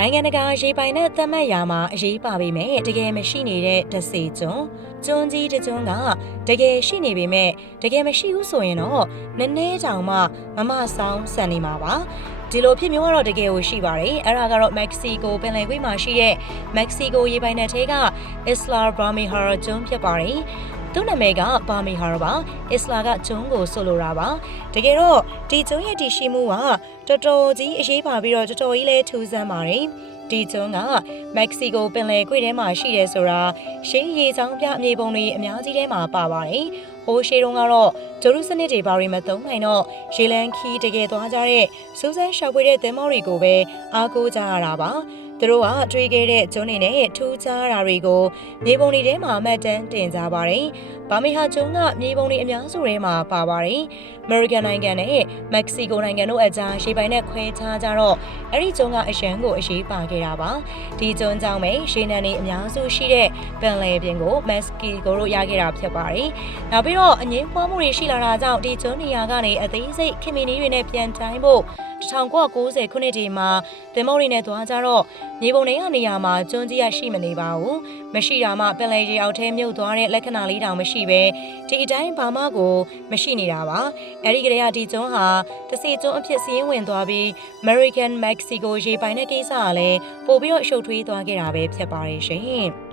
နိုင်ငံတကာရေပိုင်နဲ့သတ်မှတ်ရာမှာအရေးပါပေမဲ့တကယ်မရှိနေတဲ့တစေကျွန်းကြီးတစ်ကျွန်းကတကယ်ရှိနေပေမဲ့တကယ်မရှိဘူးဆိုရင်တော့နည်းနည်းတောင်မှမဆောင်ဆန်နေမှာပါဒီလိုဖြစ်မျိုးကတော့တကယ်ကိုရှိပါတယ်အဲ့ဒါကတော့မက္ကဆီကိုပင်လယ်ကွေ့မှာရှိတဲ့မက္ကဆီကိုရေပိုင်နယ်ထဲက Isla Bramihara ကျွန်းဖြစ်ပါတယ်သူ့နာမည်ကဘာမီဟာပါအစ္စလာကကျွန်းကိုဆိုလိုတာပါတကယ်တော့ဒီကျွန်းရဲ့တည်ရှိမှုကတော်တော်ကြီးအရေးပါပြီးတော့တော်တော်ကြီးလဲထူးဆန်းပါတယ်ဒီကျွန်းကမက္ကဆီကိုပင်လယ်ကွေ့ထဲမှာရှိတယ်ဆိုတာရှေးရေချောင်းပြမြေပုံတွေအများကြီးထဲမှာပါပါတယ်ဟိုးရှေးတုန်းကတော့ဂျိုရုစနစ်တွေဘာတွေမသုံးနိုင်တော့ရေလန်းခီးတကယ်သွားကြတဲ့စူးစမ်းရှာဖွေတဲ့သင်္ဘောတွေကိုပဲအားကိုးကြရတာပါသူတို့ကတွေးခဲ့တဲ့ကျွန်းတွေနဲ့ထူးခြားတာတွေကိုမြေပုံတွေထဲမှာမှတ်တမ်းတင်ကြပါတယ်။ဘာမီဟာကျွန်းကမြေပုံတွေအများစုထဲမှာပါပါတယ်။အမေရိကန်နိုင်ငံနဲ့မက္ကဆီကိုနိုင်ငံတို့အကြားရှေ့ပိုင်းနဲ့ခွဲခြားကြတော့အဲ့ဒီကျွန်းကအရန်ကိုအရေးပါခဲ့တာပါ။ဒီကျွန်းကြောင့်ပဲရှေးနန်းတွေအများစုရှိတဲ့ပင်လယ်ပြင်ကိုမက္ကဆီကိုတို့ရခဲ့တာဖြစ်ပါတယ်။နောက်ပြီးတော့အငင်းပွားမှုတွေရှိလာတာကြောင့်ဒီကျွန်းနေရာကနေအသေးစိတ်ခင်မင်းတွေနဲ့ပြန်တိုင်းဖို့1990ခုနှစ်ဒီမှာသင်္ဘောတွေနဲ့သွားကြတော့မြေပုံတွေကနေရာမှာကျွန်းကြီးရရှိမနေပါဘူးမရှိတာမှပင်လယ်ရေအောက်ထဲမြုပ်သွားတဲ့လက္ခဏာလေးတောင်မရှိပဲဒီအတိုင်းဘာမှကိုမရှိနေတာပါအဲ့ဒီကလေးကဒီကျွန်းဟာတစီကျွန်းအဖြစ်စည်းဝင်သွားပြီး American Mexico ရေပိုင်တဲ့ကိစ္စကလည်းပို့ပြီးတော့ရှုပ်ထွေးသွားခဲ့တာပဲဖြစ်ပါတယ်ရှင်